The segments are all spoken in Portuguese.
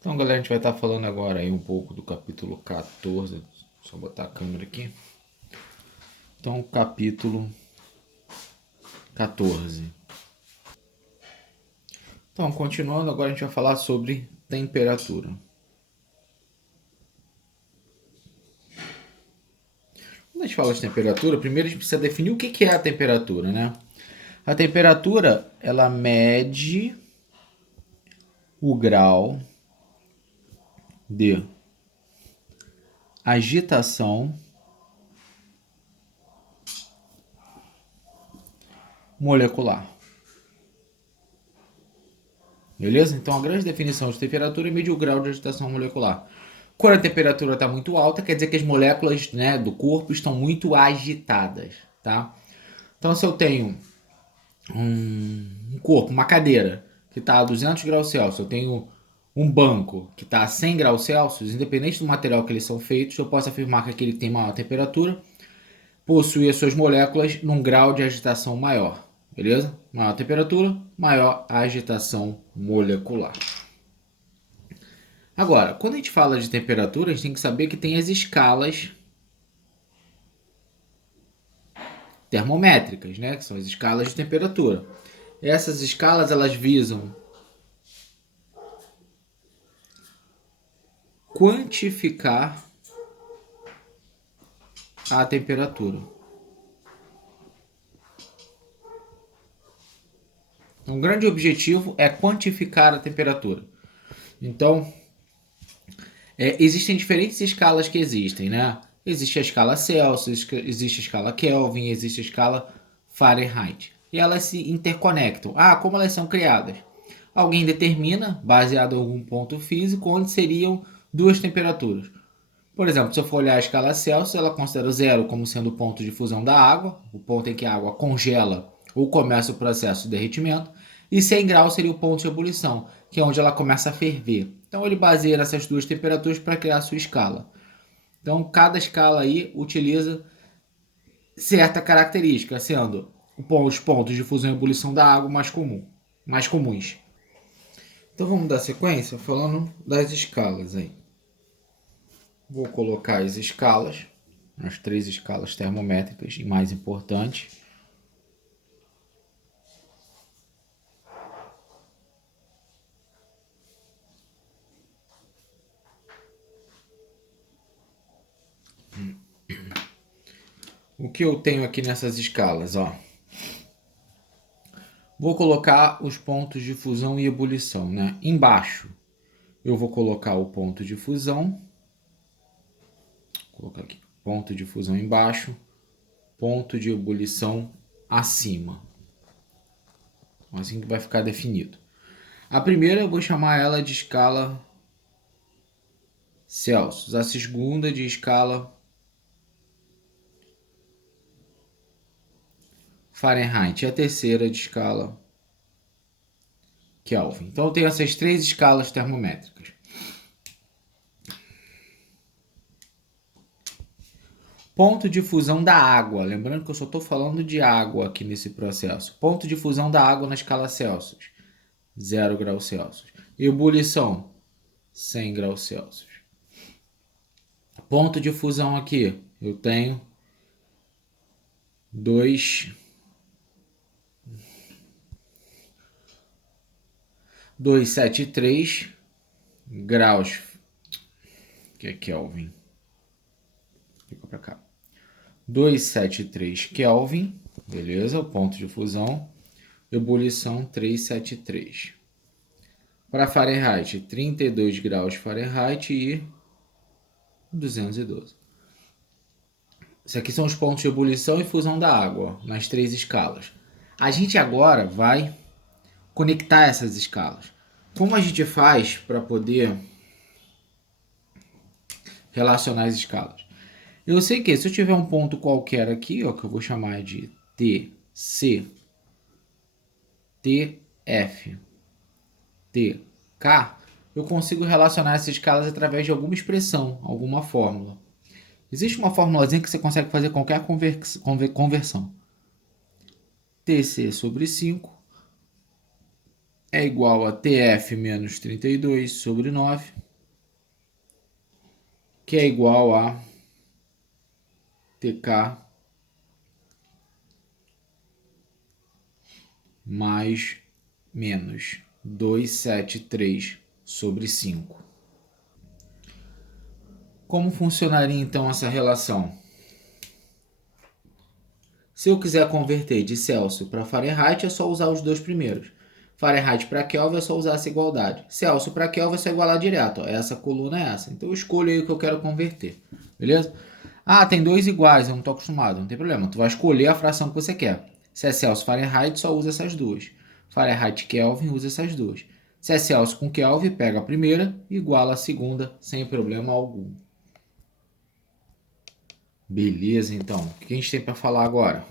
Então, galera, a gente vai estar falando agora aí um pouco do capítulo 14. Só botar a câmera aqui. Então, capítulo 14. Então, continuando, agora a gente vai falar sobre temperatura. Quando a gente fala de temperatura, primeiro a gente precisa definir o que é a temperatura, né? A temperatura, ela mede o grau de agitação molecular. Beleza? Então, a grande definição de temperatura é medir o grau de agitação molecular. Quando a temperatura está muito alta, quer dizer que as moléculas, né, do corpo estão muito agitadas, tá? Então, se eu tenho um corpo, uma cadeira, que está a 200 graus Celsius, eu tenho um banco que está a 100 graus Celsius, independente do material que eles são feitos, eu posso afirmar que aquele que tem maior temperatura possui as suas moléculas num grau de agitação maior, beleza? Maior temperatura, maior agitação molecular. Agora, quando a gente fala de temperatura, a gente tem que saber que tem as escalas termométricas, né? Que são as escalas de temperatura. Essas escalas, elas visam quantificar a temperatura. Então, o grande objetivo é quantificar a temperatura. Então, existem diferentes escalas que existem, né? Existe a escala Celsius, existe a escala Kelvin, existe a escala Fahrenheit. E elas se interconectam. Ah, como elas são criadas? Alguém determina, baseado em algum ponto físico, onde seriam duas temperaturas. Por exemplo, se eu for olhar a escala Celsius, ela considera zero como sendo o ponto de fusão da água, o ponto em que a água congela ou começa o processo de derretimento, e 100 graus seria o ponto de ebulição, que é onde ela começa a ferver. Então ele baseia nessas duas temperaturas para criar a sua escala. Então cada escala aí utiliza certa característica, sendo os pontos de fusão e ebulição da água mais comuns. Então vamos dar sequência falando das escalas aí. Vou colocar as escalas, as 3 escalas termométricas e mais importante. O que eu tenho aqui nessas escalas, ó? Vou colocar os pontos de fusão e ebulição, né? Embaixo eu vou colocar o ponto de fusão. Vou colocar aqui, ponto de fusão embaixo, ponto de ebulição acima. Assim que vai ficar definido. A primeira eu vou chamar ela de escala Celsius, a segunda de escala Fahrenheit e a terceira de escala Kelvin. Então eu tenho essas 3 escalas termométricas. Ponto de fusão da água. Lembrando que eu só estou falando de água aqui nesse processo. Ponto de fusão da água na escala Celsius. 0 graus Celsius. Ebulição. 100 graus Celsius. Ponto de fusão aqui. Eu tenho 273 graus. Que é Kelvin. Fica para cá. 273 Kelvin, beleza? O ponto de fusão. Ebulição 373. Para Fahrenheit, 32 graus Fahrenheit e 212. Isso aqui são os pontos de ebulição e fusão da água, nas 3 escalas. A gente agora vai conectar essas escalas. Como a gente faz para poder relacionar as escalas? Eu sei que se eu tiver um ponto qualquer aqui, ó, que eu vou chamar de TC, TF, TK, eu consigo relacionar essas escalas através de alguma expressão, alguma fórmula. Existe uma formulazinha que você consegue fazer qualquer conversão. TC sobre 5 é igual a TF menos 32 sobre 9, que é igual a TK mais menos 273 sobre 5. Como funcionaria então essa relação? Se eu quiser converter de Celsius para Fahrenheit, é só usar os dois primeiros. Fahrenheit para Kelvin é só usar essa igualdade. Celsius para Kelvin é só igualar direto. Ó. Essa coluna é essa. Então eu escolho aí o que eu quero converter. Beleza? Ah, tem dois iguais, eu não estou acostumado. Não tem problema. Tu vai escolher a fração que você quer. Se é Celsius Fahrenheit, só usa essas duas. Fahrenheit Kelvin, usa essas duas. Se é Celsius com Kelvin, pega a primeira e iguala a segunda sem problema algum. Beleza, então. O que a gente tem para falar agora?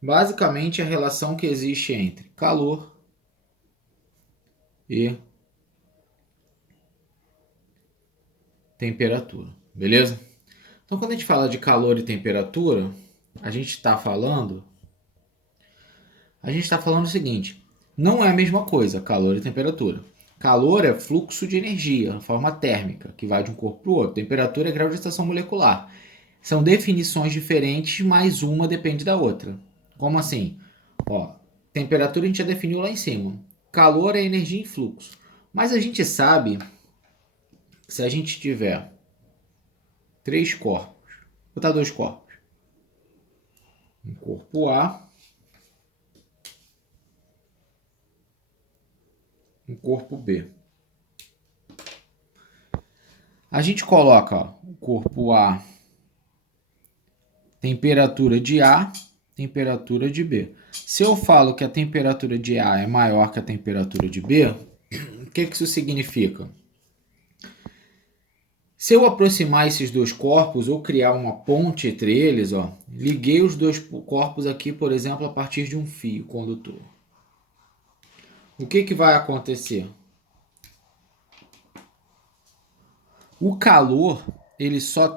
Basicamente, a relação que existe entre calor e temperatura. Beleza? Então, quando a gente fala de calor e temperatura, a gente está falando o seguinte: não é a mesma coisa, calor e temperatura. Calor é fluxo de energia, forma térmica, que vai de um corpo para o outro. Temperatura é grau de excitação molecular. São definições diferentes, mas uma depende da outra. Como assim? Ó, temperatura a gente já definiu lá em cima. Calor é energia em fluxo. Mas a gente sabe que se a gente tiver três corpos, vou botar dois corpos. Um corpo A, um corpo B. A gente coloca ó, o corpo A, temperatura de A, temperatura de B. Se eu falo que a temperatura de A é maior que a temperatura de B, o que isso significa? Se eu aproximar esses dois corpos ou criar uma ponte entre eles, ó, liguei os dois corpos aqui, por exemplo, a partir de um fio condutor. O que vai acontecer? O calor, ele só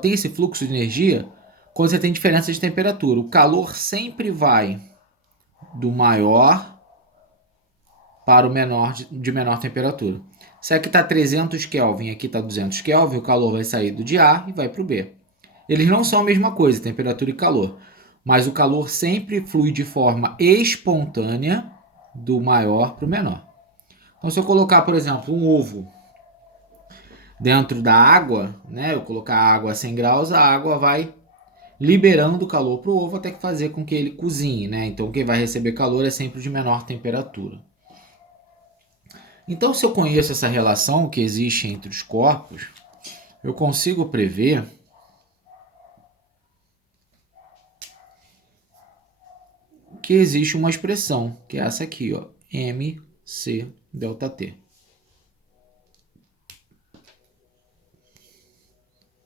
tem esse fluxo de energia quando você tem diferença de temperatura. O calor sempre vai do maior para o menor de menor temperatura. Se aqui está 300 Kelvin, aqui está 200 Kelvin, o calor vai sair do de A e vai para o B. Eles não são a mesma coisa, temperatura e calor, mas o calor sempre flui de forma espontânea do maior para o menor. Então, se eu colocar, por exemplo, um ovo dentro da água, né, eu colocar a água a 100 graus, a água vai liberando calor para o ovo até que fazer com que ele cozinhe, né? Então, quem vai receber calor é sempre de menor temperatura. Então, se eu conheço essa relação que existe entre os corpos, eu consigo prever que existe uma expressão, que é essa aqui, ó, mc ΔT.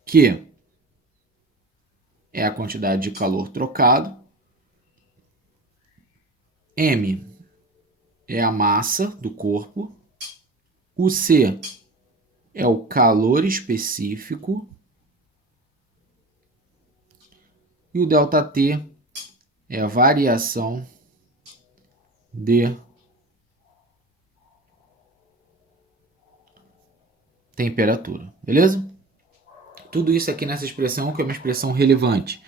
Que é a quantidade de calor trocado. M é a massa do corpo. O C é o calor específico. E o ΔT é a variação de temperatura. Beleza? Tudo isso aqui nessa expressão, que é uma expressão relevante.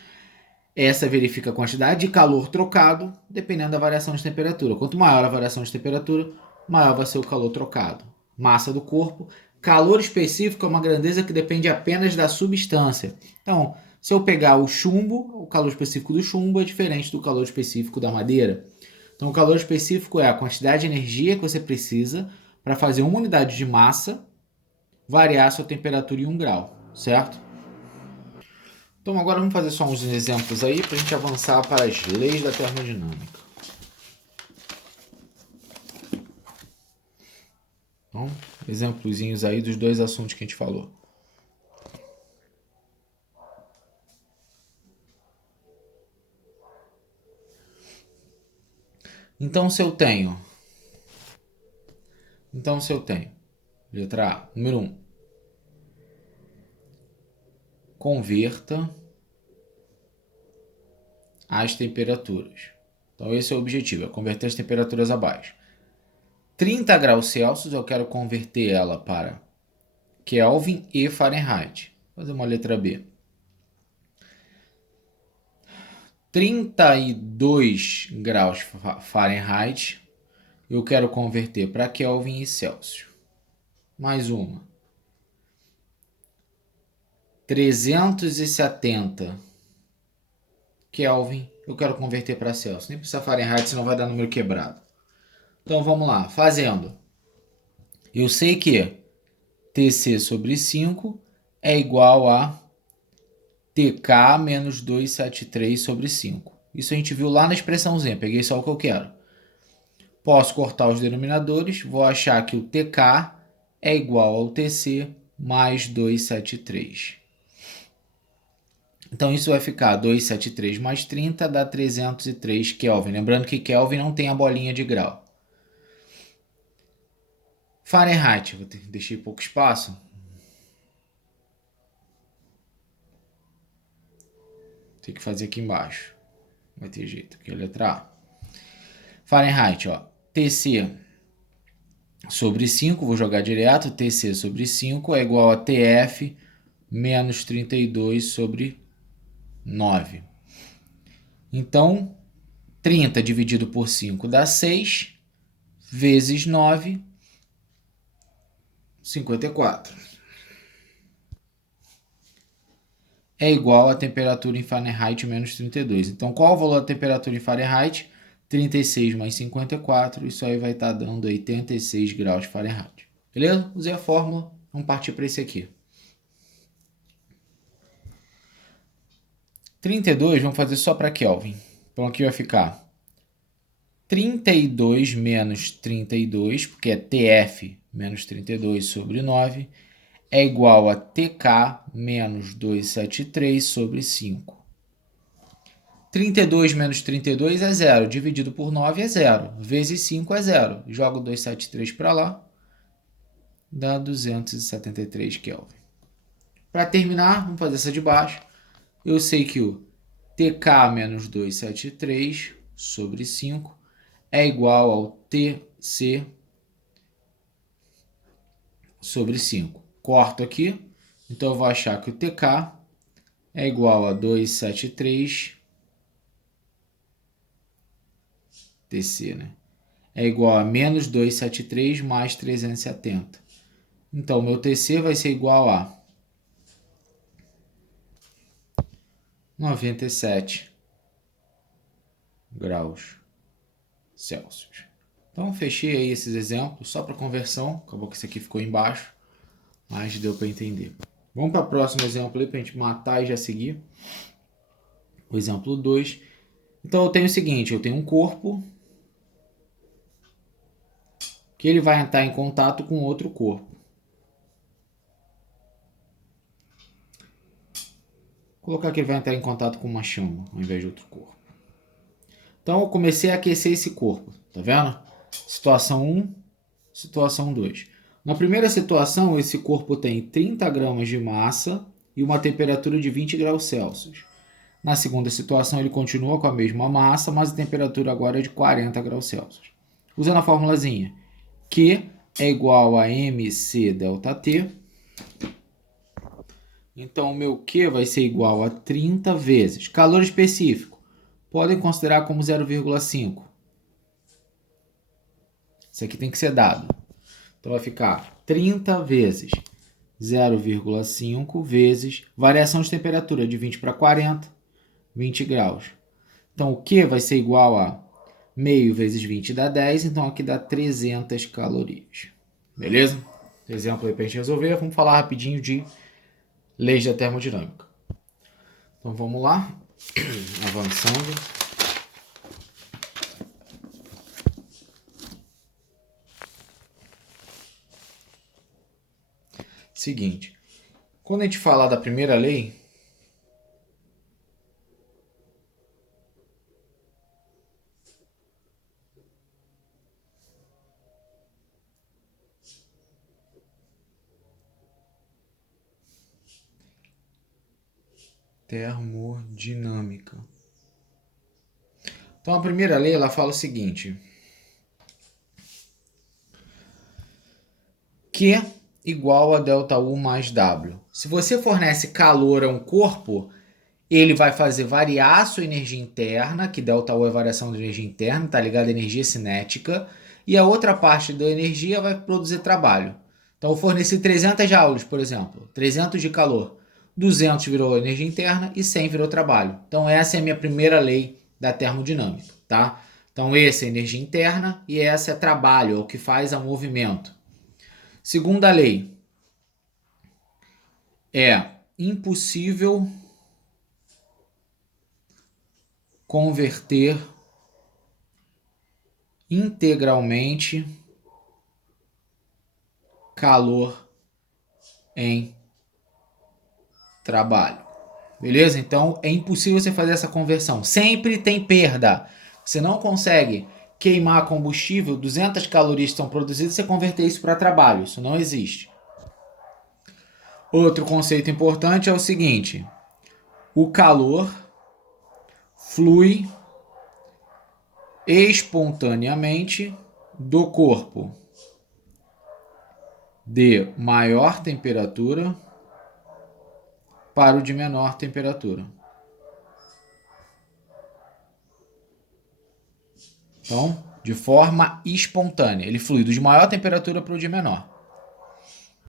Essa verifica a quantidade de calor trocado, dependendo da variação de temperatura. Quanto maior a variação de temperatura, maior vai ser o calor trocado. Massa do corpo. Calor específico é uma grandeza que depende apenas da substância. Então, se eu pegar o chumbo, o calor específico do chumbo é diferente do calor específico da madeira. Então, o calor específico é a quantidade de energia que você precisa para fazer uma unidade de massa variar a sua temperatura em 1 grau, certo? Então agora vamos fazer só uns exemplos aí para a gente avançar para as leis da termodinâmica. Então, exemplozinhos aí dos dois assuntos que a gente falou. Então se eu tenho letra A, número 1. Converta as temperaturas. Então esse é o objetivo, é converter as temperaturas abaixo. 30 graus Celsius eu quero converter ela para Kelvin e Fahrenheit. Vou fazer uma letra B. 32 graus Fahrenheit eu quero converter para Kelvin e Celsius. Mais uma. 370 Kelvin eu quero converter para Celsius. Nem precisa Fahrenheit, senão vai dar número quebrado. Então vamos lá, fazendo. Eu sei que TC sobre 5 é igual a TK menos 273 sobre 5. Isso a gente viu lá na expressãozinha, peguei só o que eu quero. Posso cortar os denominadores, vou achar que o TK é igual ao TC mais 273. Então isso vai ficar 273 mais 30 dá 303 Kelvin. Lembrando que Kelvin não tem a bolinha de grau. Fahrenheit, deixei pouco espaço. Tem que fazer aqui embaixo. Vai ter jeito, aqui é a letra A. Fahrenheit, ó. TC sobre 5, vou jogar direto. TC sobre 5 é igual a TF menos 32 sobre 9. Então, 30 dividido por 5 dá 6, vezes 9, 54. É igual a temperatura em Fahrenheit menos 32. Então, qual o valor da temperatura em Fahrenheit? 36 mais 54, isso aí vai estar dando 86 graus Fahrenheit. Beleza? Usei a fórmula, vamos partir para esse aqui. 32, vamos fazer só para Kelvin. Então, aqui vai ficar 32 menos 32, porque é TF menos 32 sobre 9, é igual a TK menos 273 sobre 5. 32 menos 32 é 0, dividido por 9 é 0, vezes 5 é 0. Jogo 273 para lá, dá 273 Kelvin. Para terminar, vamos fazer essa de baixo. Eu sei que o TK menos 273 sobre 5 é igual ao TC sobre 5. Corto aqui, então eu vou achar que o TK é igual a 273 TC, né? É igual a menos 273 mais 370. Então, meu TC vai ser igual a 97 graus Celsius. Então, fechei aí esses exemplos só para conversão. Acabou que esse aqui ficou embaixo, mas deu para entender. Vamos para o próximo exemplo aí para a gente matar e já seguir. O exemplo 2. Então, eu tenho o seguinte, eu tenho um corpo que ele vai entrar em contato com outro corpo. Vou colocar que ele vai entrar em contato com uma chama, ao invés de outro corpo. Então, eu comecei a aquecer esse corpo, tá vendo? Situação 1, situação 2. Na primeira situação, esse corpo tem 30 gramas de massa e uma temperatura de 20 graus Celsius. Na segunda situação, ele continua com a mesma massa, mas a temperatura agora é de 40 graus Celsius. Usando a formulazinha, Q é igual a mc ΔT. Então, o meu Q vai ser igual a 30 vezes calor específico. Podem considerar como 0,5. Isso aqui tem que ser dado. Então, vai ficar 30 vezes 0,5 vezes variação de temperatura de 20 para 40, 20 graus. Então, o Q vai ser igual a meio vezes 20 dá 10, então aqui dá 300 calorias. Beleza? Exemplo aí para a gente resolver. Vamos falar rapidinho de leis da termodinâmica. Então, vamos lá. Avançando. Seguinte, quando a gente falar da primeira lei, termodinâmica. Então a primeira lei ela fala o seguinte: Q igual a ΔU mais W. Se você fornece calor a um corpo, ele vai fazer variar a sua energia interna, que ΔU é variação da energia interna, tá ligado? Energia cinética. E a outra parte da energia vai produzir trabalho. Então eu forneci 300 joules, por exemplo, 300 de calor. 200 virou energia interna e 100 virou trabalho. Então essa é a minha primeira lei da termodinâmica, tá? Então essa é energia interna e essa é trabalho, é o que faz o movimento. Segunda lei, é impossível converter integralmente calor em trabalho. Beleza? Então é impossível você fazer essa conversão. Sempre tem perda. Você não consegue queimar combustível, 200 calorias estão produzidas, você converter isso para trabalho. Isso não existe. Outro conceito importante é o seguinte: o calor flui espontaneamente do corpo de maior temperatura para o de menor temperatura. Então, de forma espontânea, ele flui do de maior temperatura para o de menor.